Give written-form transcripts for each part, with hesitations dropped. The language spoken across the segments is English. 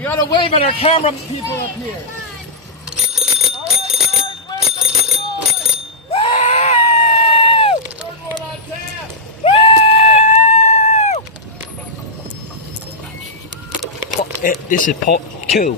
We gotta wave at our camera people up here. All right, guys, wave some noise. Woo! Third one on tap. Woo! This is part 2.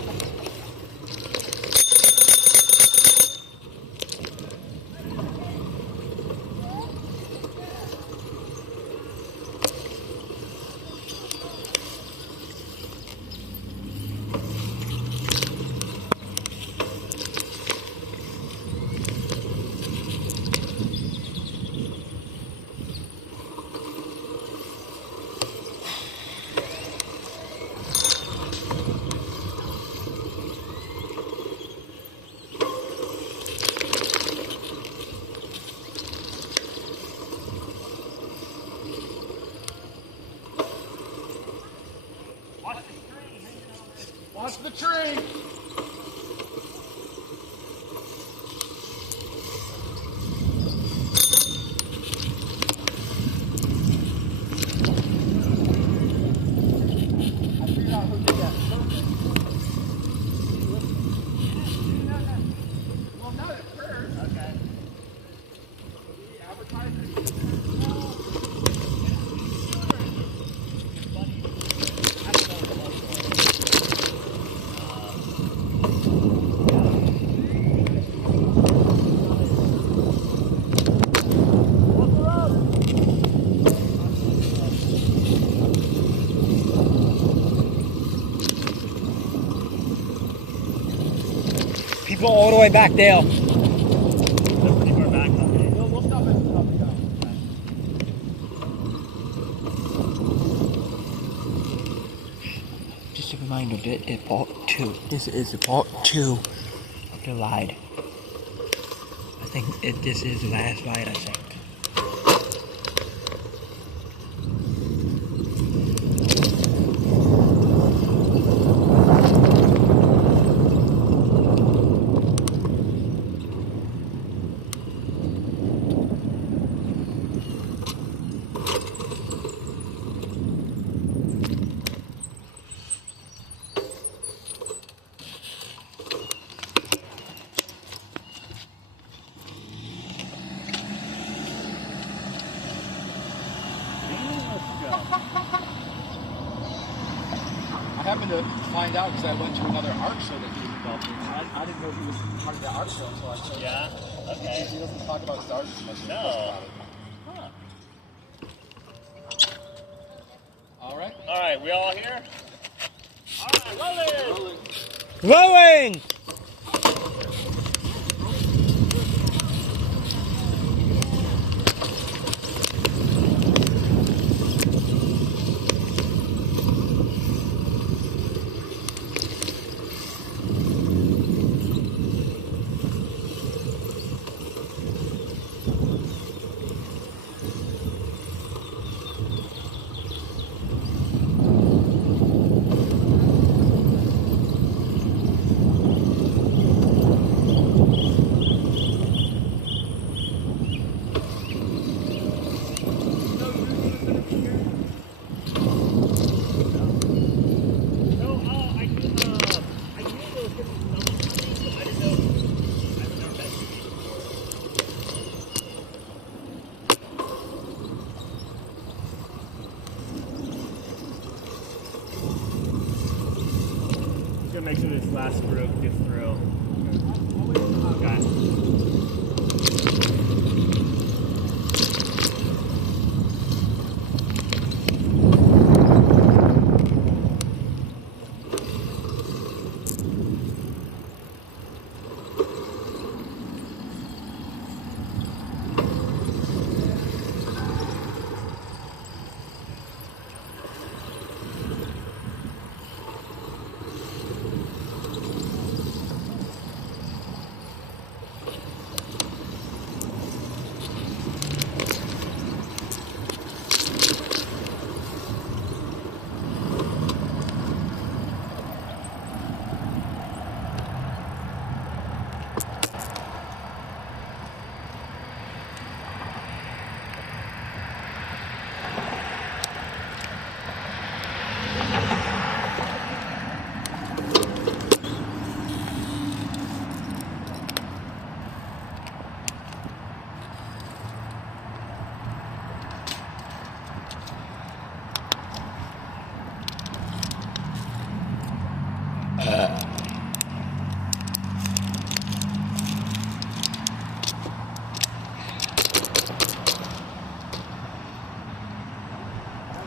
Watch the tree. Well, not at first. Okay. People all the way back there. We'll stop at the top of the guy. Just a reminder that it's part 2. This is part 2 of the ride. I think this is the last ride, I think. I happened to find out because I went to another art show that he was involved in. I didn't know he was part of the art show until I saw him. Yeah? Okay. He doesn't talk about his art as much as he No. talks about it. Huh. All right. All right, we all here? All right, rolling! Rolling! Make sure this last group gets through. Okay.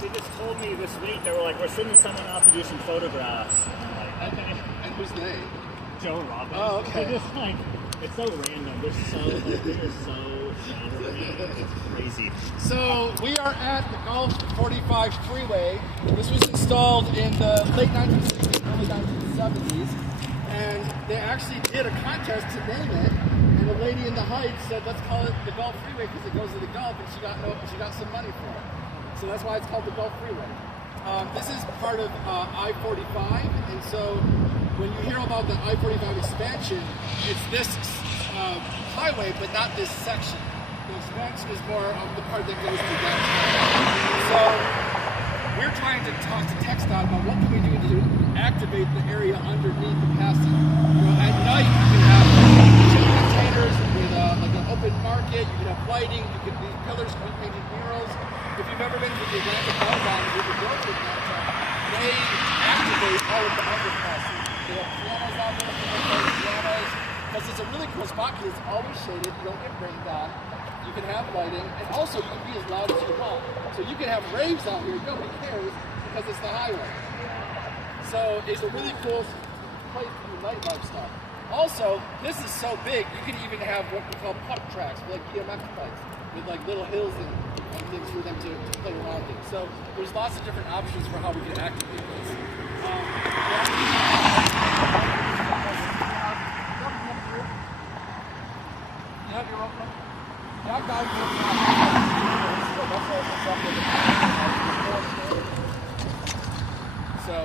They just told me this week, they were like, we're sending someone out to do some photographs. And I'm like, okay. And who's they? Joe Robbins. Oh, okay. They're just like, it's so random. They're so random. It's crazy. So we are at the Gulf 45 freeway. This was installed in the late 1960s, early 1970s, and they actually did a contest to name it. And the lady in the Heights said, "Let's call it the Gulf Freeway because it goes to the Gulf," and she got some money for it. So that's why it's called the Gulf Freeway. This is part of I-45, and so when you hear about the I-45 expansion, it's this highway, but not this section. The expansion is more of the part that goes to downtown. So we're trying to talk to TxDOT about what can we do to activate the area underneath the passing. At night, you can have shipping containers with like an open market. You can have lighting. These pillars can be painted murals. If you've ever been to the Atlantic Boulevard with the Brooklyn downtown, they activate all of the underpasses. They have pianos out there. They have pianos. Because it's a really cool spot because it's always shaded. You don't get rained on. You can have lighting, and also you can be as loud as you want. So you can have raves out here, nobody cares, because it's the highway. So it's a really cool place to do nightlife stuff. Also, this is so big, you can even have what we call puck tracks, like BMX bikes, with like little hills and things for them to play around in. So there's lots of different options for how we can activate this. You have your own one? That guy so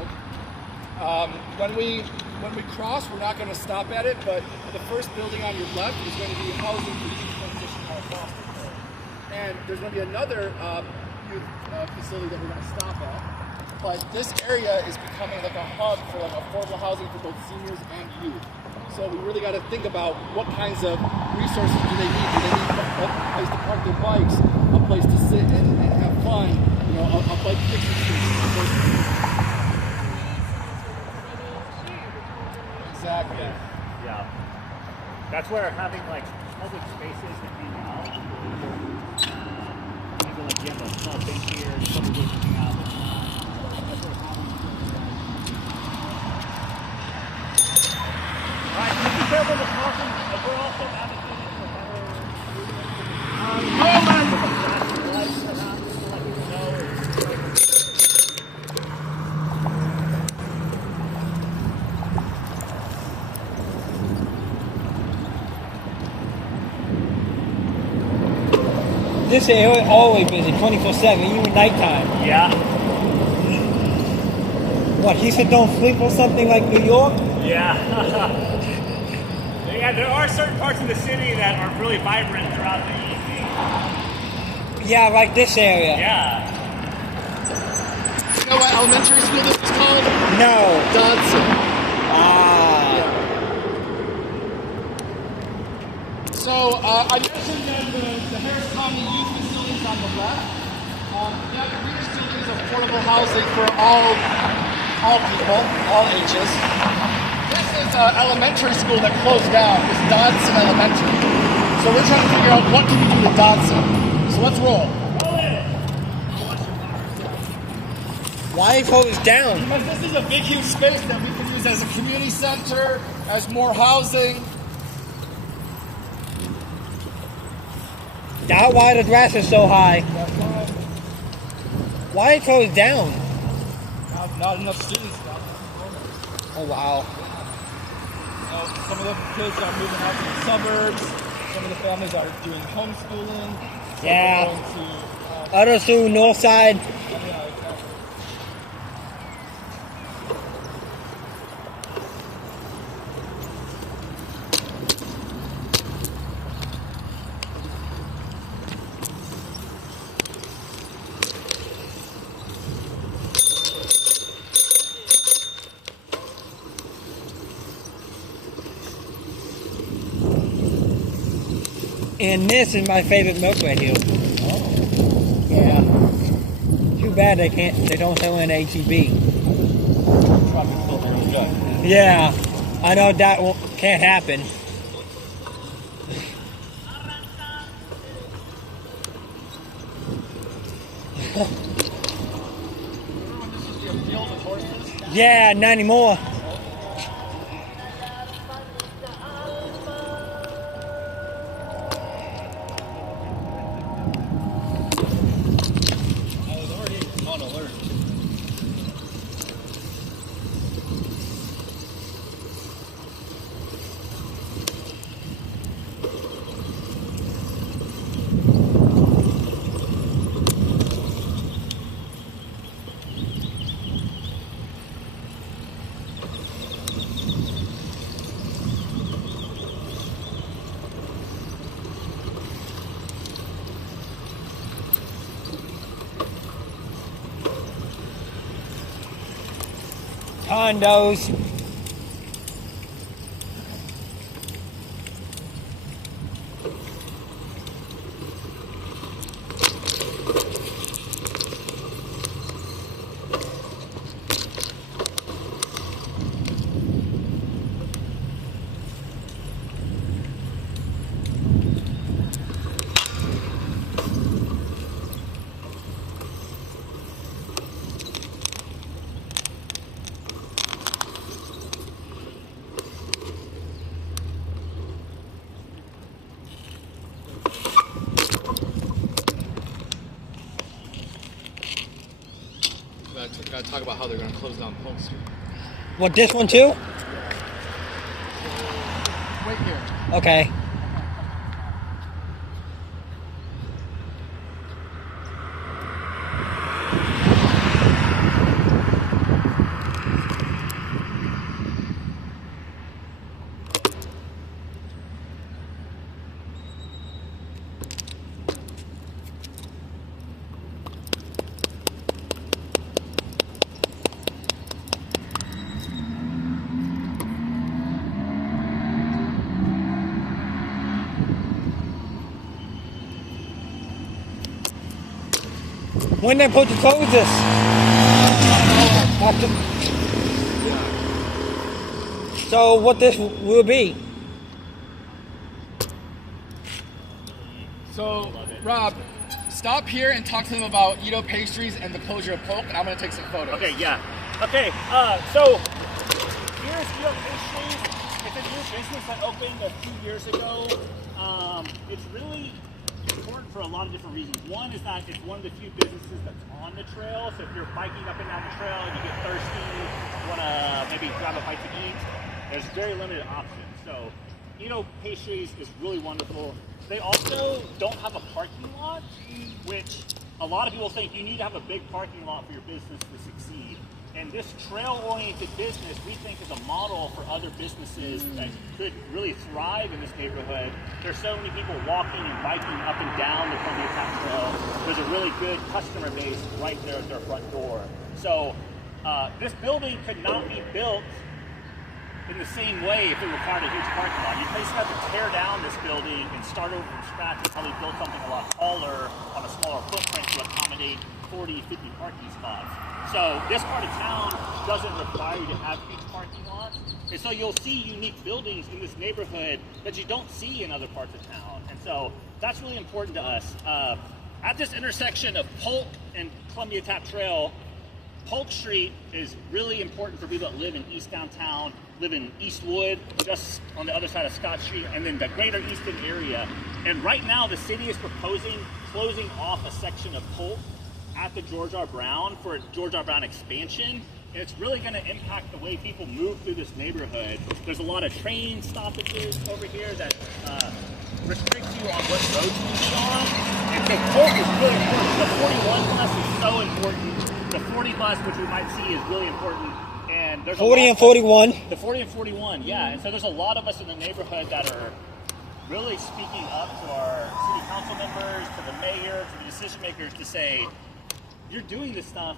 when we cross, we're not going to stop at it, but the first building on your left is going to be housing for youth transition out of foster care. And there's going to be another youth facility that we're going to stop at. But this area is becoming like a hub for like affordable housing for both seniors and youth. So we really got to think about what kinds of resources do they need. Do they need a place to park their bikes, a place to sit and have fun, you know, a bike fixing station. Exactly. Yeah. That's where having like public spaces that hang out. Maybe like you have a small bench here, somebody goes hang out. That's where having. Alright, can you be careful with crossing? We're also advocating for better lights around to let people know. This area always busy, 24/7, even nighttime. Yeah. What, he said don't sleep or something like New York? Yeah. Yeah, there are certain parts of the city that are really vibrant throughout the evening. Yeah, like this area. Yeah. You know what elementary school this is called? No. Dodson. Ah. So I mentioned that the Harris County Youth Facility is on the left. That really still is affordable housing for all people, all ages. This is an elementary school that closed down. It's Dodson Elementary. So we're trying to figure out what can we do with Dodson. So let's roll. Why is closed down? Because this is a big, huge space that we can use as a community center, as more housing. That's why the grass is so high. That's right. Why is it closed down? Not enough students. Oh, wow. Some of the kids are moving out to the suburbs. Some of the families are doing homeschooling. Some Yeah. are going to, Others to north side. yeah, exactly. And this is my favorite milk right here. Yeah. Too bad they don't sell it in HEB. Probably still really good. Yeah. I know that can't happen. horses? Yeah, not anymore. I was already on alert. Condos. Gotta talk about how they're gonna close down Polk Street. What, this one too? Wait here. Okay. When they put to close this? After. So what this will be? So, Rob, stop here and talk to them about Edo Pastries and the closure of Polk, and I'm gonna take some photos. Okay, yeah. Okay, so here's Edo Pastries. It's a new business that opened a few years ago. It's really important for a lot of different reasons. One is that it's one of the few businesses that's on the trail. So if you're biking up and down the trail and you get thirsty, you want to maybe grab a bite to eat, there's very limited options. So Edo Pastries is really wonderful. They also don't have a parking lot, which a lot of people think you need to have a big parking lot for your business to succeed. And this trail-oriented business, we think, is a model for other businesses that could really thrive in this neighborhood. There's so many people walking and biking up and down the Columbia Tap Trail. There's a really good customer base right there at their front door. So this building could not be built in the same way if it required a huge parking lot. You basically have to tear down this building and start over from scratch and probably build something a lot taller on a smaller footprint to accommodate 40, 50 parking spots. So this part of town doesn't require you to have huge parking lots. And so you'll see unique buildings in this neighborhood that you don't see in other parts of town. And so that's really important to us. At this intersection of Polk and Columbia Tap Trail, Polk Street is really important for people that live in East Downtown, live in Eastwood, just on the other side of Scott Street, and then the greater Easton area. And right now the city is proposing closing off a section of Polk at the George R. Brown for a George R. Brown expansion. And it's really going to impact the way people move through this neighborhood. There's a lot of train stoppages over here that restrict you on what roads you can be on. And so Polk is really important. The 41 bus is so important. The 40 bus, which we might see, is really important. And there's 40 and 41. The 40 and 41, yeah. And so there's a lot of us in the neighborhood that are really speaking up to our city council members, to the mayor, to the decision makers to say, you're doing this stuff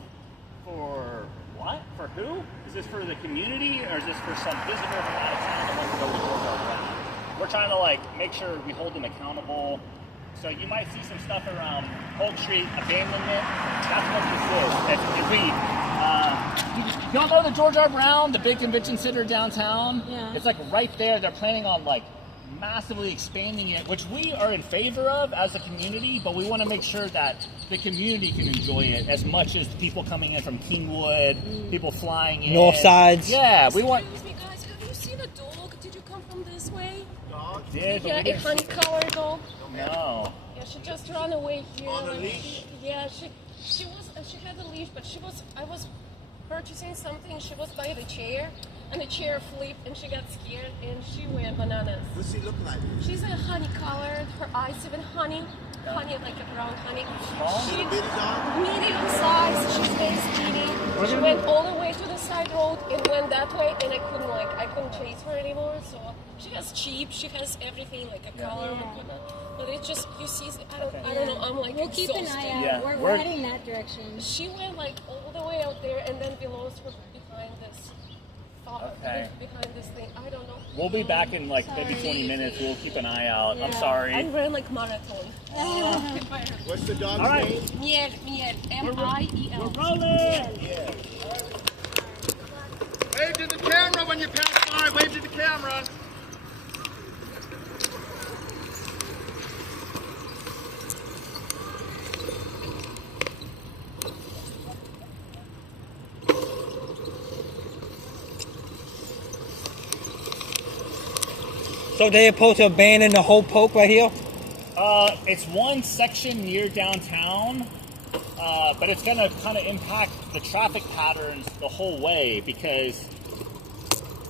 for what? For who? Is this for the community, or is this for some visitor from out of town that wants to go to George R. Brown? We're trying to make sure we hold them accountable. So you might see some stuff around Polk Street abandonment. That's what this is. You don't know the George R. Brown, the big convention center downtown? Yeah. It's right there. They're planning on massively expanding it, which we are in favor of as a community, but we want to make sure that the community can enjoy it as much as people coming in from Kingwood, people flying in. North sides. Yeah, we want. Excuse me, guys. Have you seen a dog? Did you come from this way? Did, but Yeah, we a didn't- honey-colored dog. No. Yeah, she just ran away here. On a like, leash? She had a leash, but I was purchasing something. She was by the chair, and the chair flipped, and she got scared, and she went bananas. What's she look like? She's a honey-colored. Her eyes even honey, like a brown honey. She Bitty dog? medium size. She's very skinny. She went all the way to the side road and went that way, and I couldn't chase her anymore. So she has cheap. She has everything like a collar and whatnot. But it's just you see. I don't know. I'm like We'll keep an exhausted. eye out. Yeah, We're we're- heading that direction. She went like all the way out there, and then below us was behind this. Okay. Behind this thing. I don't know. We'll be back in like maybe 20 minutes. We'll keep an eye out. I'm sorry. I ran like marathon. What's the dog's All right. name? Miel, M-I-E-L. Rolling. Wave to the camera when you pass by. Wave to the camera. So they're supposed to abandon the whole poke right here? It's one section near downtown, but it's going to kind of impact the traffic patterns the whole way because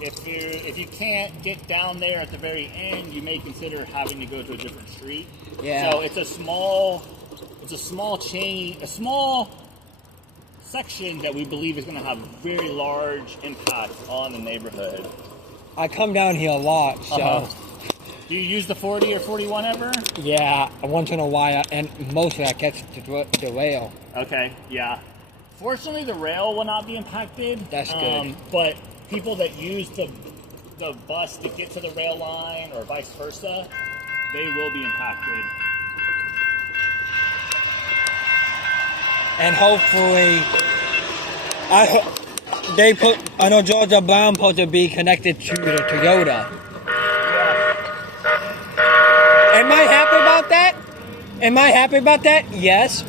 if you can't get down there at the very end, you may consider having to go to a different street. Yeah. So it's a small section that we believe is going to have very large impact on the neighborhood. I come down here a lot, so Uh-huh. Do you use the 40 or 41 ever? yeah, once in a while, and most of that gets the rail. Okay, yeah. Fortunately, the rail will not be impacted. That's good. But people that use the bus to get to the rail line or vice versa, they will be impacted. And hopefully, I know Georgia Brown supposed to be connected to the Toyota. Am I happy about that? Am I happy about that? Yes.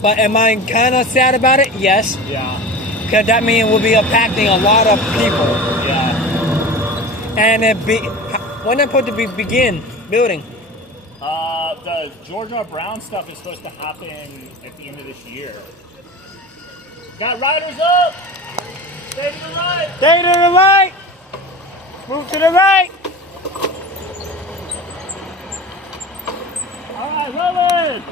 But am I kind of sad about it? Yes. Yeah, Because that means we'll be impacting a lot of people. yeah. And when they're supposed to begin building? The George R. Brown stuff is supposed to happen at the end of this year. Got riders up! Stay to the right! Stay to the right! Move to the right! All right, rolling!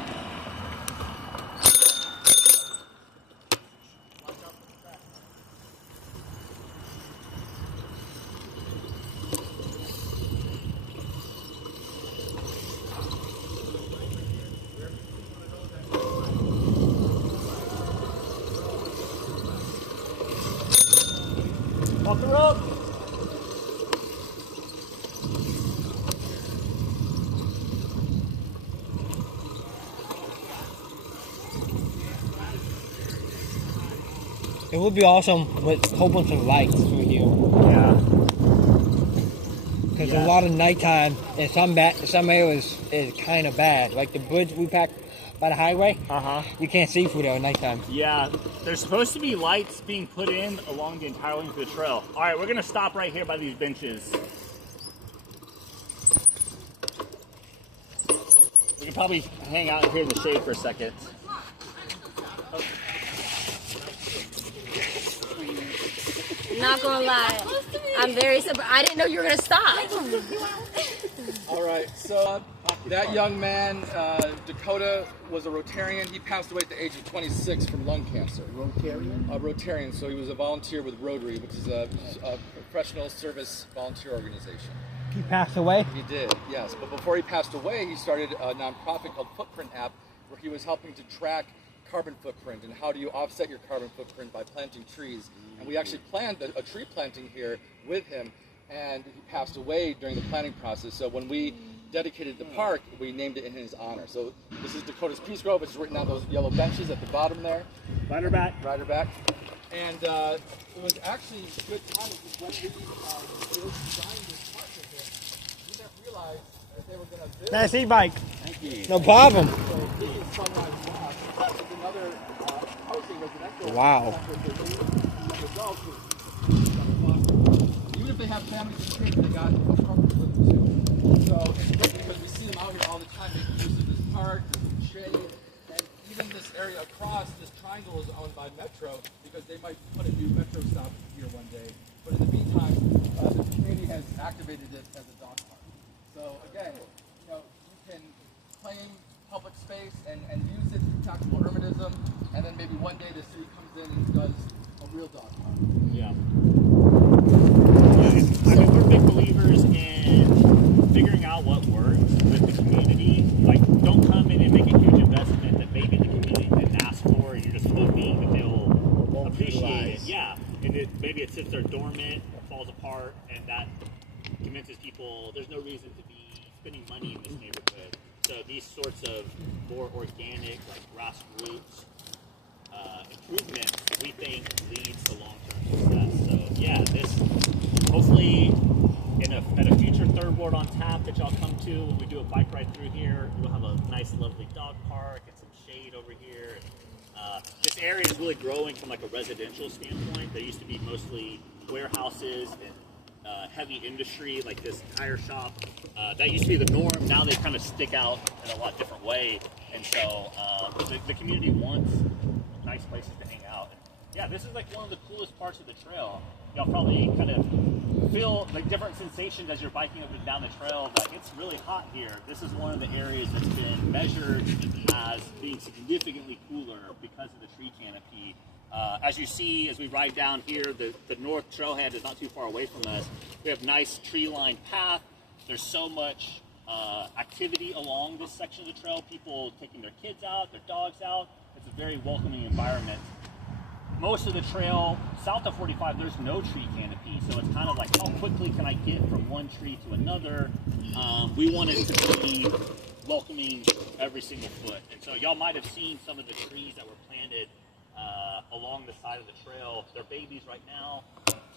Off the rope! It would be awesome with a whole bunch of lights through here. Yeah. Because Yeah. a lot of nighttime in some areas is kind of bad. Like the bridge we packed by the highway, Uh-huh. you can't see through there at nighttime. Yeah, there's supposed to be lights being put in along the entire length of the trail. All right, we're gonna stop right here by these benches. We can probably hang out here in the shade for a second. Not gonna lie, I'm very surprised. I didn't know you were gonna stop. All right, so that young man, Dakota, was a Rotarian. He passed away at the age of 26 from lung cancer. Rotarian? A Rotarian, so he was a volunteer with Rotary, which is a professional service volunteer organization. He passed away? He did, yes. But before he passed away, he started a nonprofit called Footprint App, where he was helping to track carbon footprint and how do you offset your carbon footprint by planting trees. And we actually planned a tree planting here with him, and he passed away during the planning process. So when we dedicated the park, we named it in his honor. So this is Dakota's Peace Grove, which is written on those yellow benches at the bottom there. Rider back. Rider back. And it was actually good timing because when we designed this park with him, we didn't realize realized that they were going to build Nice e-bike. Thank you. No problem. this is Sunrise Walk. It's another housing residential. Wow. Even if they have families and kids, they got apartments with them too. So it's great because we see them out here all the time making use of this park, there's shade, and even this area across, this triangle is owned by Metro because they might put a new Metro stop here one day. But in the meantime, the community has activated it as a dog park. So again, you can claim public space and use it for tactical urbanism, and then maybe one day the city comes in and does a real dog park. Yeah. I mean, we're big believers in figuring out what works with the community. Like, don't come in and make a huge investment that maybe the community didn't ask for, and you're just hoping that they'll appreciate it. Yeah, and maybe it sits there dormant, falls apart, and that convinces people there's no reason to be spending money in this neighborhood. So these sorts of more organic, like grassroots improvements, we think leads to long-term success. So yeah, this hopefully at a future Third Ward on Tap that y'all come to when we do a bike ride through here, we'll have a nice, lovely dog park and some shade over here. This area is really growing from like a residential standpoint. There used to be mostly warehouses and heavy industry, like this tire shop. That used to be the norm. Now they kind of stick out in a lot different way. And so the community wants nice places to hang out. And yeah, this is like one of the coolest parts of the trail. Y'all probably kind of feel like different sensations as you're biking up and down the trail. Like, it's really hot here. This is one of the areas that's been measured as being significantly cooler because of the tree canopy. As you see, as we ride down here, the north trailhead is not too far away from us. We have nice tree-lined path. There's so much activity along this section of the trail. People taking their kids out, their dogs out. It's a very welcoming environment. Most of the trail south of 45, there's no tree canopy, so it's kind of like, how quickly can I get from one tree to another? We want it to be welcoming every single foot. And so y'all might have seen some of the trees that were planted along the side of the trail. They're babies right now.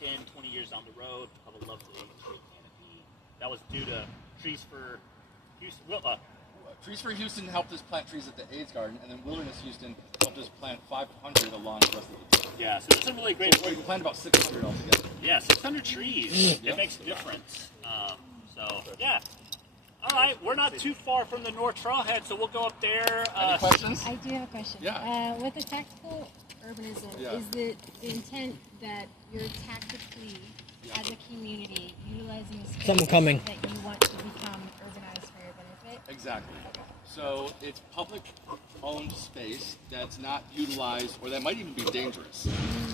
10, 20 years down the road, have a lovely tree canopy. That was due to Trees for Houston. Trees for Houston helped us plant trees at the AIDS Garden, and then Wilderness Houston helped us plant 500 along the rest of the trail. Yeah, so it's a really great. We planted about 600 altogether. Yeah, 600 trees. It makes a difference. So yeah. All right, we're not too far from the North Trailhead, so we'll go up there. Any questions? I do have a question. Yeah. With the tactical urbanism, is the intent that you're tactically, as a community, utilizing a space Someone coming. that you want to become urbanized for your benefit? Exactly. So it's public-owned space that's not utilized, or that might even be dangerous.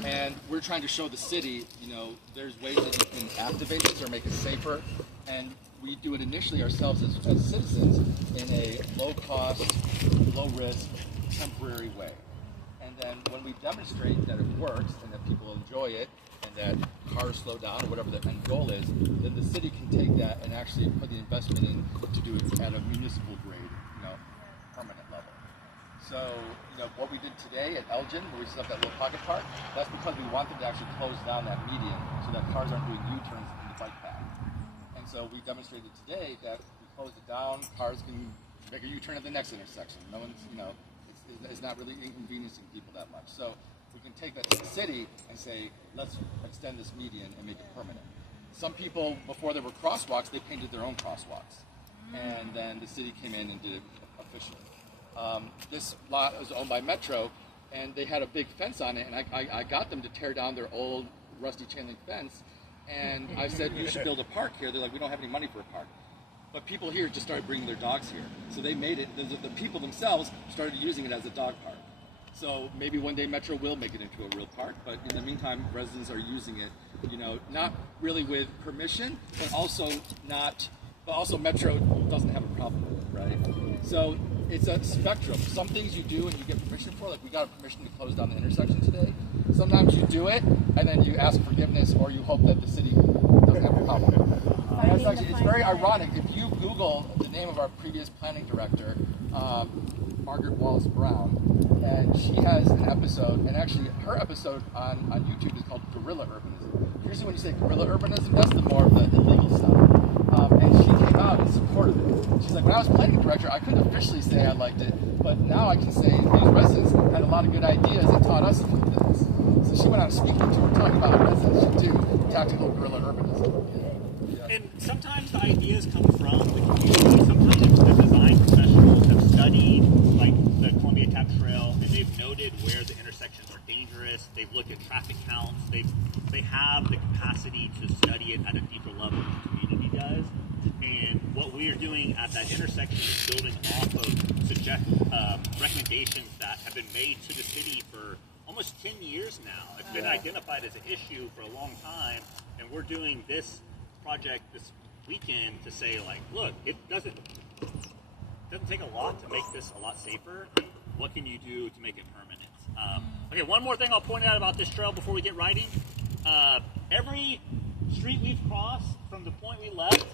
And we're trying to show the city, there's ways that you can activate this or make it safer. And we do it initially ourselves as citizens in a low-cost, low-risk, temporary way. And then when we demonstrate that it works and that people enjoy it and that cars slow down or whatever the end goal is, then the city can take that and actually put the investment in to do it at a municipal grade, permanent level. So, what we did today at Elgin, where we set up that little pocket park, that's because we wanted to actually close down that median so that cars aren't doing U-turns in the bike path. And so we demonstrated today that we closed it down, cars can make a U-turn at the next intersection. No one's, it's not really inconveniencing people that much. So we can take that to the city and say, let's extend this median and make it permanent. Some people, before there were crosswalks, they painted their own crosswalks. And then the city came in and did it officially. This lot was owned by Metro, and they had a big fence on it, and I got them to tear down their old rusty chain link fence. And I said, you should build a park here. They're like, we don't have any money for a park. But people here just started bringing their dogs here. So they made it, the people themselves started using it as a dog park. So maybe one day Metro will make it into a real park, but in the meantime, residents are using it, not really with permission, but also Metro doesn't have a problem with it, right? So it's a spectrum. Some things you do and you get permission for, like we got permission to close down the intersection today. Sometimes you do it and then you ask forgiveness or you hope that the city doesn't have a problem. It's very ironic. If you Google the name of our previous planning director, Margaret Wallace Brown, and she has an episode, and actually her episode on YouTube is called Guerrilla Urbanism. Usually when you say guerrilla urbanism, that's the more of the illegal stuff. And she came out in support of it. She's like, when I was planning director, I couldn't officially say I liked it, but now I can say these residents had a lot of good ideas and taught us a few things. So she went on a speaking tour talking about residents should do tactical guerrilla urbanism. And sometimes the ideas come from the community. Sometimes the design professionals have studied, like, the Columbia Tap Trail, and they've noted where the intersections are dangerous. They've looked at traffic counts. They have the capacity to study it at a deeper level than the community does. And what we are doing at that intersection is building off of recommendations that have been made to the city for almost 10 years now. It's been identified as an issue for a long time, and we're doing this project this weekend to say, like, look, it doesn't take a lot to make this a lot safer. What can you do to make it permanent? Okay, one more thing I'll point out about this trail before we get riding. Every street we've crossed from the point we left,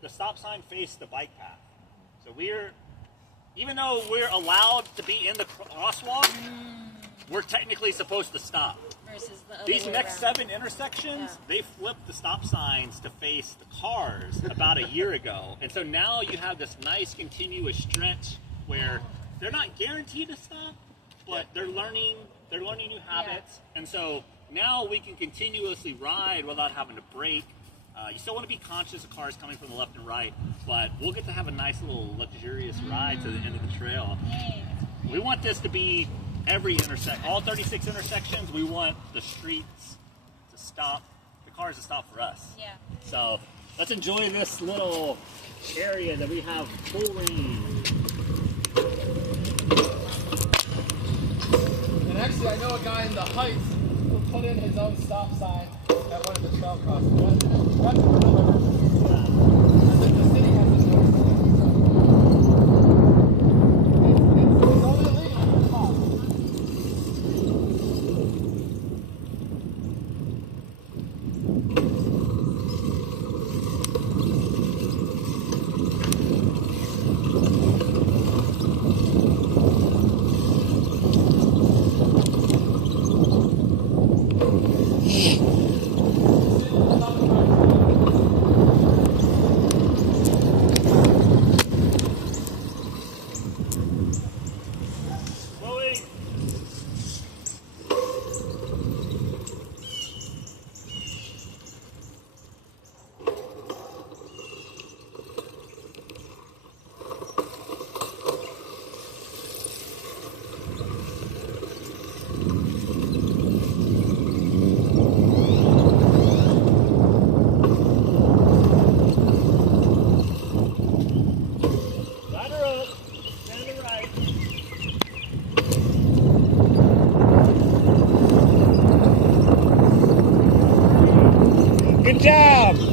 the stop sign faced the bike path. So even though we're allowed to be in the crosswalk, we're technically supposed to stop. Versus the other These way next around. 7 intersections, they flipped the stop signs to face the cars about a year ago. And so now you have this nice continuous stretch where they're not guaranteed to stop, but they're learning new habits. And so now we can continuously ride without having to brake. You still want to be conscious of cars coming from the left and right, but we'll get to have a nice little luxurious ride to the end of the trail. We want this to be every all 36 intersections. We want the streets to stop, the cars to stop for us. Yeah. So let's enjoy this little area that we have full range. And actually, I know a guy in the Heights who put in his own stop sign at one of the trail crossings. That's a guerrilla urbanism. And then the city hasn't noticed it. It's only illegal for cops. Good job!